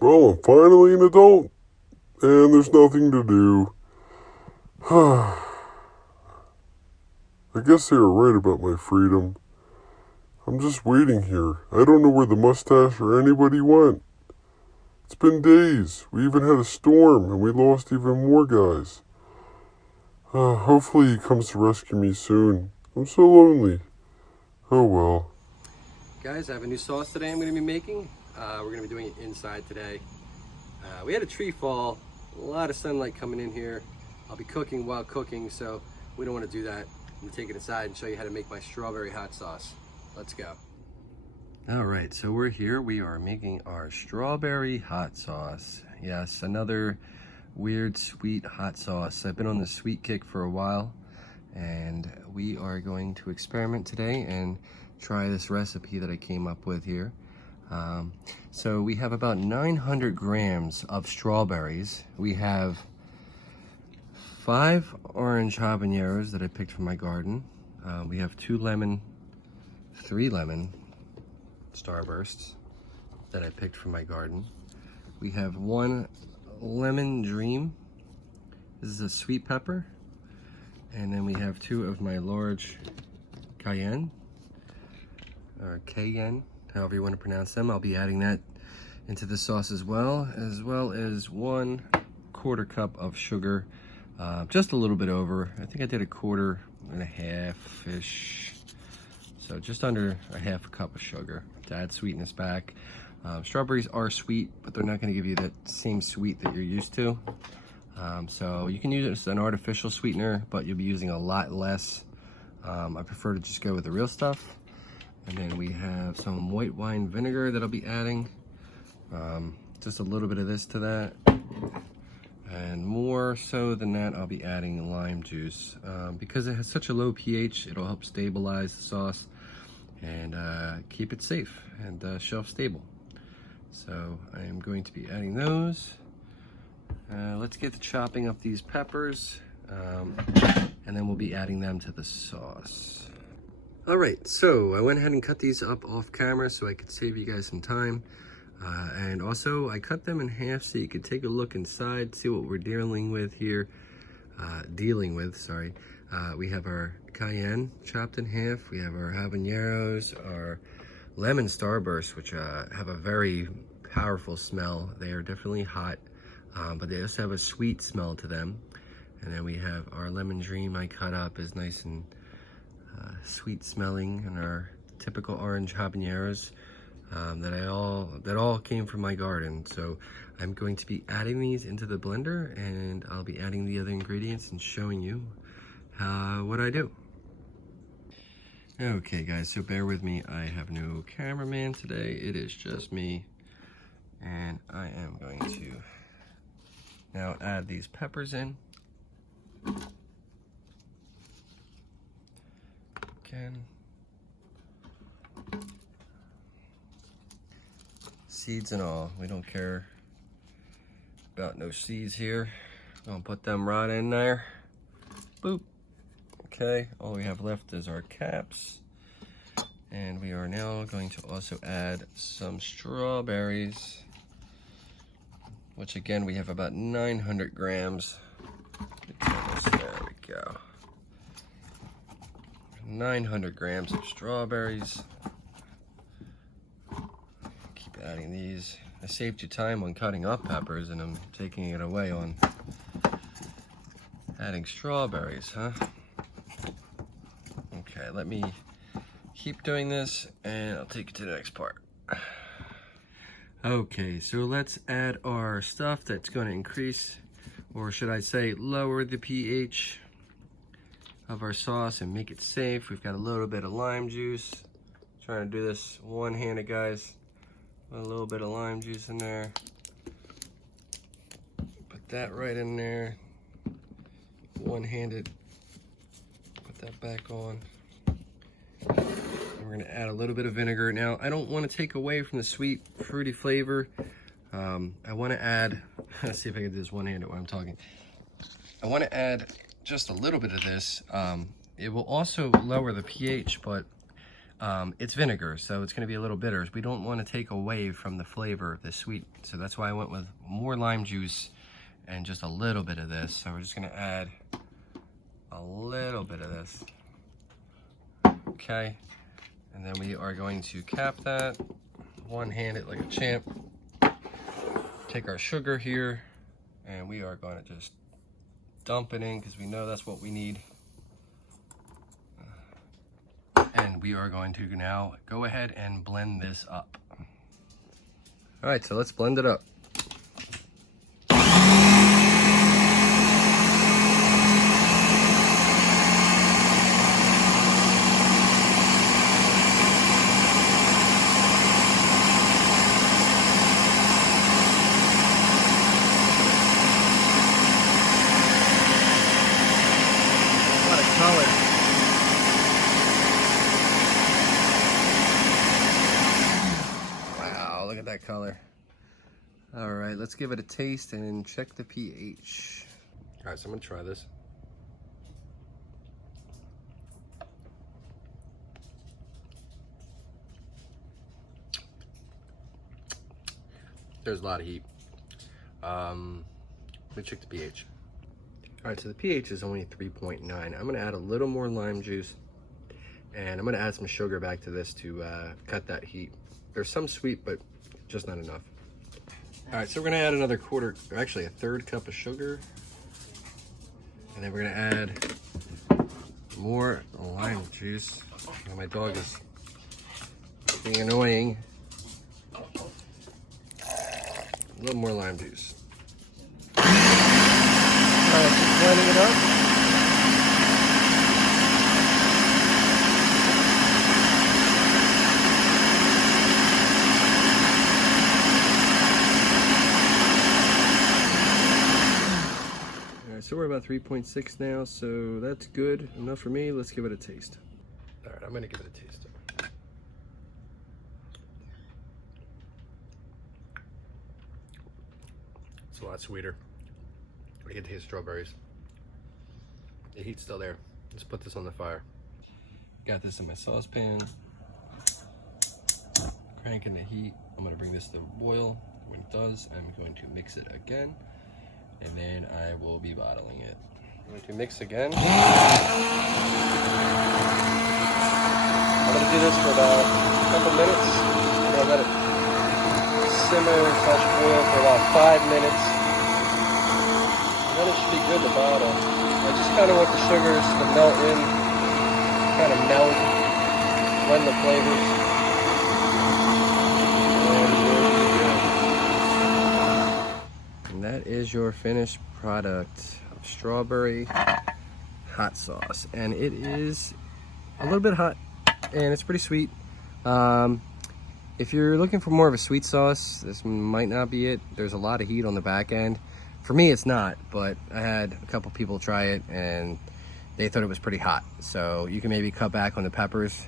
Well, I'm finally an adult, and there's nothing to do. I guess they were right about my freedom. I'm just waiting here. I don't know where the mustache or anybody went. It's been days. We even had a storm, and we lost even more guys. Hopefully he comes to rescue me soon. I'm so lonely. Oh well. Guys, I have a new sauce today I'm going to be making. We're going to be doing it inside today. We had a tree fall, a lot of sunlight coming in here. I'll be cooking while cooking, so we don't want to do that. I'm going to take it inside and show you how to make my strawberry hot sauce. Let's go. All right, so we're here. We are making our strawberry hot sauce. Yes, another weird sweet hot sauce. I've been on the sweet kick for a while, and we are going to experiment today and try this recipe that I came up with here. So we have about 900 grams of strawberries. We have 5 orange habaneros that I picked from my garden. We have 3 lemon starbursts that I picked from my garden. We have 1 lemon dream. This is a sweet pepper. And then we have 2 of my large cayenne, or cayenne, however you want to pronounce them. I'll be adding that into the sauce as well as 1/4 cup of sugar, just a little bit over. I think I did 1.5-ish, so just under a 1/2 cup of sugar to add sweetness back. Strawberries are sweet, but they're not going to give you that same sweet that you're used to. So you can use it as an artificial sweetener, but you'll be using a lot less. I prefer to just go with the real stuff. And then we have some white wine vinegar that I'll be adding. Just a little bit of this to that. And more so than that, I'll be adding lime juice. Because it has such a low pH, it'll help stabilize the sauce and keep it safe and shelf stable. So I am going to be adding those. Let's get to chopping up these peppers, and then we'll be adding them to the sauce. All right, so I went ahead and cut these up off camera so I could save you guys some time. And also I cut them in half so you could take a look inside, see what we're dealing with here. We have our cayenne chopped in half. We have our habaneros, our lemon starbursts, which have a very powerful smell. They are definitely hot, but they also have a sweet smell to them. And then we have our lemon dream I cut up is nice and sweet smelling, and our typical orange habaneros that all came from my garden. So I'm going to be adding these into the blender, and I'll be adding the other ingredients and showing you what I do. Okay guys, so bear with me. I have no cameraman today. It is just me, and I am going to now add these peppers in. Again, seeds and all, we don't care about no seeds here. Gonna put them right in there. Boop. Okay, all we have left is our caps, and we are now going to also add some strawberries, which again we have about 900 grams. There we go. 900 grams of strawberries. Keep adding these. I saved you time on cutting up peppers, and I'm taking it away on adding strawberries, huh? Okay, let me keep doing this, and I'll take you to the next part. Okay, so let's add our stuff that's going to increase, or should I say lower the pH of our sauce and make it safe. We've got a little bit of lime juice. Trying to do this one-handed, guys. A little bit of lime juice in there. Put that right in there. One-handed. Put that back on. And we're gonna add a little bit of vinegar. Now, I don't want to take away from the sweet, fruity flavor. I want to add, let's see if I can do this one-handed while I'm talking. I want to add just a little bit of this. It will also lower the pH, but It's vinegar, so it's going to be a little bitter. We don't want to take away from the flavor of this sweet, so that's why I went with more lime juice and just a little bit of this. So we're just going to add a little bit of this. Okay, and then we are going to cap that, one-hand it like a champ. Take our sugar here, and we are going to just dump it in because we know that's what we need. And we are going to now go ahead and blend this up. All right, so let's blend it up. What a color. Look at that color. All right, let's give it a taste and check the pH. All right, so I'm gonna try this. There's a lot of heat. Let me check the pH. All right, so the pH is only 3.9. I'm gonna add a little more lime juice, and I'm gonna add some sugar back to this to cut that heat. There's some sweet, but just not enough. All right, so we're gonna add another a third cup of sugar. And then we're gonna add more lime juice. Oh, my dog is being annoying. A little more lime juice. All right, just blending it up. So we're about 3.6 now, so that's good enough for me. Let's give it a taste. All right, I'm gonna give it a taste. It's a lot sweeter. I can taste strawberries. The heat's still there. Let's put this on the fire. Got this in my saucepan. Cranking the heat. I'm gonna bring this to boil. When it does, I'm going to mix it again. And then I will be bottling it. I'm going to mix again. I'm going to do this for about a couple minutes. I'm going to let it simmer / boil for about 5 minutes. And then it should be good to bottle. I just kind of want the sugars to melt in, kind of meld, blend the flavors. That is your finished product of strawberry hot sauce, and it is a little bit hot and it's pretty sweet. If you're looking for more of a sweet sauce, this might not be it. There's a lot of heat on the back end. For me it's not, but I had a couple people try it and they thought it was pretty hot, so you can maybe cut back on the peppers.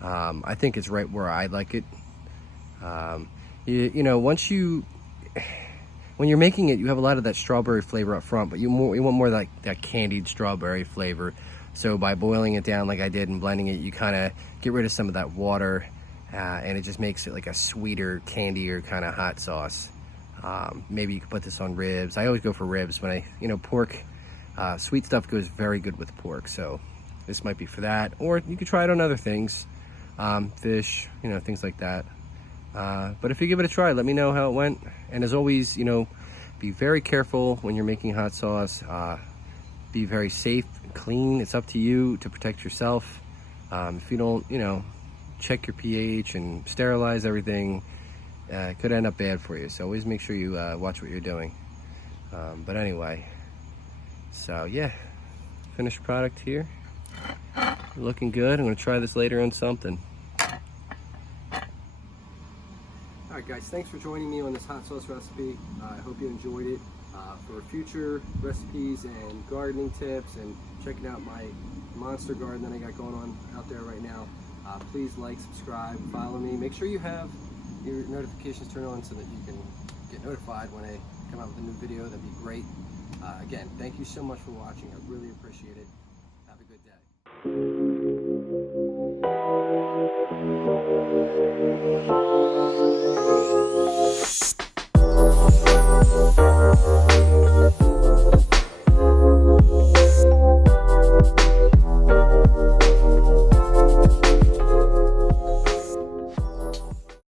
I think it's right where I like it. You know, when you're making it, you have a lot of that strawberry flavor up front, but you want more like that candied strawberry flavor. So by boiling it down like I did and blending it, you kind of get rid of some of that water, and it just makes it like a sweeter, candier kind of hot sauce. Maybe you could put this on ribs. I always go for ribs when pork. Sweet stuff goes very good with pork, so this might be for that. Or you could try it on other things, fish, things like that. But if you give it a try, let me know how it went. And as always, be very careful when you're making hot sauce. Be very safe and clean. It's up to you to protect yourself. If you don't, check your pH and sterilize everything, it could end up bad for you. So always make sure you watch what you're doing. But anyway, so yeah, finished product here. Looking good. I'm gonna try this later on something. Alright guys, thanks for joining me on this hot sauce recipe. I hope you enjoyed it. For future recipes and gardening tips and checking out my monster garden that I got going on out there right now, please like, subscribe, follow me. Make sure you have your notifications turned on so that you can get notified when I come out with a new video. That'd be great. Again, thank you so much for watching. I really appreciate it. Have a good day.